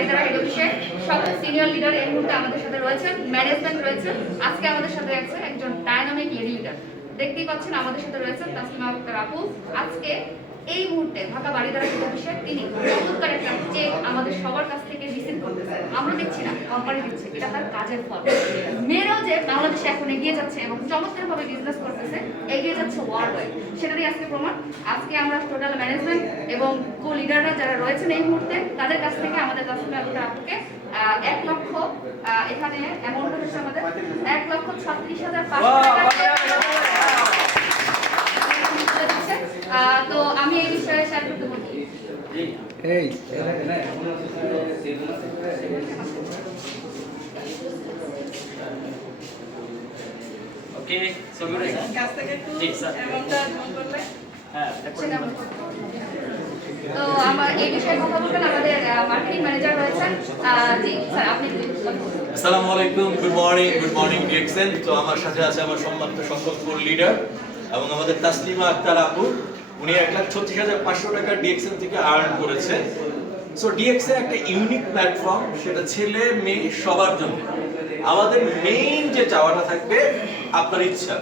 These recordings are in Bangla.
বাড়িধারা হেড অফিসে সকল সিনিয়র লিডার এই মুহূর্তে আমাদের সাথে রয়েছেন, ম্যানেজমেন্ট রয়েছে। আজকে আমাদের সাথে আছে একজন ডায়নামিক লেডি লিডার, দেখতেই পাচ্ছেন আমাদের সাথে রয়েছেন তাসলিমা আক্তার আপু। আজকে এই মুহূর্তে ঢাকা বাড়িধারা হেড অফিসে তিনি চমৎকার একটা চেক আমাদের সবার কাছ থেকে রিসিভ করতেছেন। আমরা দিচ্ছি না, কোম্পানি দিচ্ছে, এটা তার কাজের ফল। মেয়েরাও যে বাংলাদেশে এখন এগিয়ে যাচ্ছে এবং চমৎকারভাবে বিজনেস করতেছে, এগিয়ে যাচ্ছে ওয়ার্ল্ড ওয়াইড, সেটারই আজকে প্রমাণ। আজকে আমরা টোটাল ম্যানেজমেন্ট এবং কো লিডাররা যারা রয়েছেন এই মুহূর্তে, তাদের কাছ থেকে আমাদের তাসলিমা আক্তার আপুকে 1 লক্ষ, এখানে অ্যামাউন্ট হচ্ছে আমাদের 1,36,500 টাকা। তো আমি এই বিষয়ে শেয়ার করতে বলছি। এই ওকে সো গুড কাছ থেকে একটু অ্যামাউন্টটা জমা করলে হ্যাঁ তো আমার এই বিষয়ে কথা বলবেন আমাদের মার্কেটিং ম্যানেজার রয়েছেন। জি স্যার, আপনি আসসালামু আলাইকুম, গুড মর্নিং ডিএক্সএন। তো আমার সাথে আছে আমার সম্মানিত সকল কোর লিডার এবং আমাদের তাসলিমা আক্তার আপু। উনি 1,36,500 টাকা ডিএক্সএন থেকে আর্ন করেছে। সো ডিএক্সএন একটা ইউনিক প্ল্যাটফর্ম, সেটা ছেলে মেয়ে সবার জন্য। আমাদের মেইন যে চাওয়াটা থাকবে আপনার ইচ্ছা।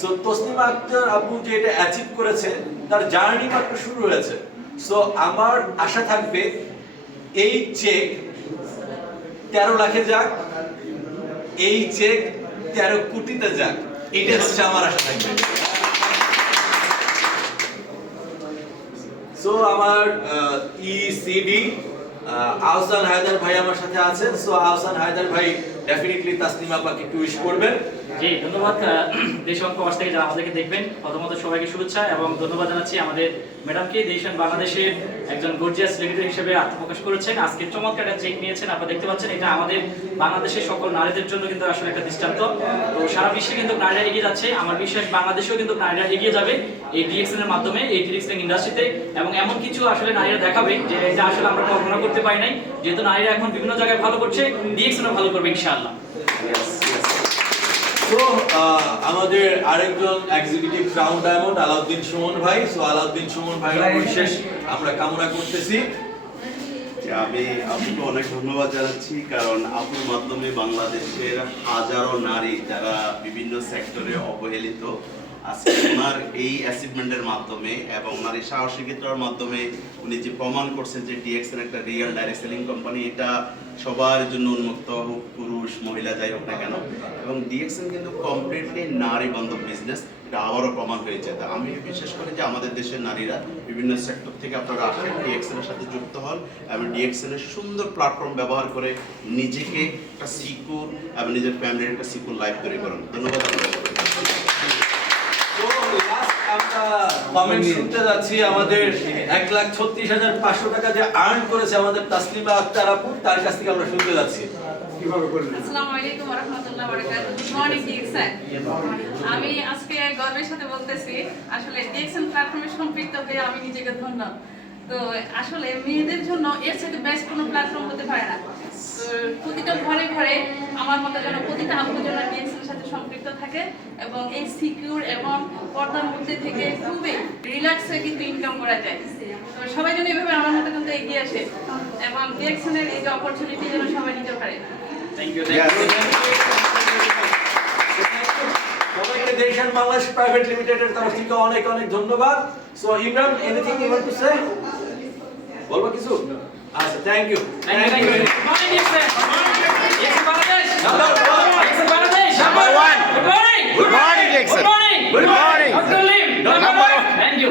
সো তাসলিমা আক্তার আপু যে এটা অ্যাচিভ করেছে, তার জার্নি মাত্র শুরু হয়েছে। সো আমার আশা থাকবে এই চেক 13 লাখে যাক, এই চেক 13 কোটিতে যাক, এটা হচ্ছে আমার আশা থাকবে। সো আমার ইসিডি আহসান হায়দার ভাই আমার সাথে আছেন। সো আহসান হায়দার ভাই ডেফিনেটলি তাসলিমা আপাকে একটু উইশ করবেন। জি ধন্যবাদ। দেশ এবং প্রবাস থেকে যারা আমাদেরকে দেখবেন, প্রথমত সবাইকে শুভেচ্ছা এবং ধন্যবাদ জানাচ্ছি আমাদের ম্যাডামকে। দেশ এবং বাংলাদেশের একজন গর্জিয়াস লিডার হিসেবে আত্মপ্রকাশ করেছেন। আজকে চমৎকার একটা চেক নিয়েছেন, আপনারা দেখতে পাচ্ছেন। এটা আমাদের বাংলাদেশের সকল নারীদের জন্য কিন্তু আসলে একটা দৃষ্টান্ত। তো সারা বিশ্বে কিন্তু নারীরা এগিয়ে যাচ্ছে, আমার বিশ্বাস বাংলাদেশেও কিন্তু নারীরা এগিয়ে যাবে এই ডিএক্সএন এর মাধ্যমে, এই ডিএক্সএন ইন্ডাস্ট্রিতে। এবং এমন কিছু আসলে নারীরা দেখাবে যে এটা আসলে আমরা কল্পনা করতে পারি নাই। যেহেতু নারীরা এখন বিভিন্ন জায়গায় ভালো করছে, ডিএক্সএনও ভালো করবে ইনশাআল্লাহ। তো আমাদের আরেকজন executive crown diamond Alauddin Suman ভাই। সো আলাউদ্দিন সুমন ভাইয়ের বিশেষ আমরা কামনা করতেছি। আমি আপুকে অনেক ধন্যবাদ জানাচ্ছি, কারণ আপুর মাধ্যমে বাংলাদেশের হাজারো নারী যারা বিভিন্ন সেক্টরে অবহেলিত, আজকে ওনার এই অ্যাচিভমেন্টের মাধ্যমে এবং নারী সাহসিকতার মাধ্যমে উনি যে প্রমাণ করছেন যে ডিএক্সএন একটা রিয়েল ডাইরেক্ট সেলিং কোম্পানি, এটা সবার জন্য উন্মুক্ত, হোক পুরুষ মহিলা যাই হোক না কেন। এবং ডিএক্সএন কিন্তু কমপ্লিটলি নারী বান্ধব বিজনেস, এটা আবারও প্রমাণ হয়েছে। তা আমি বিশেষ করি যে আমাদের দেশের নারীরা বিভিন্ন সেক্টর থেকে আপনারা আসেন, ডিএক্সএন এর সাথে যুক্ত হন এবং ডিএক্সএন এর সুন্দর প্ল্যাটফর্ম ব্যবহার করে নিজেকে একটা সিকিউর এবং নিজের ফ্যামিলির একটা সিকিউর লাইফ তৈরি করুন। ধন্যবাদ আপনাদের। আমরা কমেন্ট শুনতে যাচ্ছি আমাদের 1,36,500 টাকা যে আর্ন করেছে আমাদের তাসলিমা আক্তার আপু, তার কাছ থেকে আমরা শুনতে যাচ্ছি। আসসালামু আলাইকুম ওয়া রাহমাতুল্লাহি ওয়া বারাকাতুহু। Good morning DXN. আমি আজকে গর্বের সাথে বলতেছি, আসলে ডিএক্সএন প্ল্যাটফর্মে সম্পৃক্ত হয়ে আমি নিজেকে ধন্য। তো আসলে মেয়েদের জন্য এর থেকে বেস্ট কোনো প্ল্যাটফর্ম হতে পারে না। তো প্রতিটা ঘরে ঘরে আমার মতো যেন প্রতিটা আপুর জন্য ডিএক্সএন এর সাথে সম্পৃক্ত থাকে এবং এই সিকিউর এবং পর্দার মধ্যে থেকে খুবই রিল্যাক্সে কিন্তু ইনকাম করা যায়। তো সবাই যেন এইভাবে আমার মতো কিন্তু এগিয়ে আসে এবং ডিএক্সএন এর এই যে অপরচুনিটি যেন সবাই নিতে পারে। Thank you. সবাইকে দেশন বাংলাদেশ প্রাইভেট লিমিটেডের তরফ থেকে অনেক অনেক ধন্যবাদ। So Imran, anything you want to say? বলবো কিছু? আচ্ছা, thank you. Thank you. Good morning DXN. DXN Bangladesh number 1। DXN Bangladesh Number one. Good morning. Good morning, Dixon. Good morning. Good morning. Doctor Lim Number one. Thank you.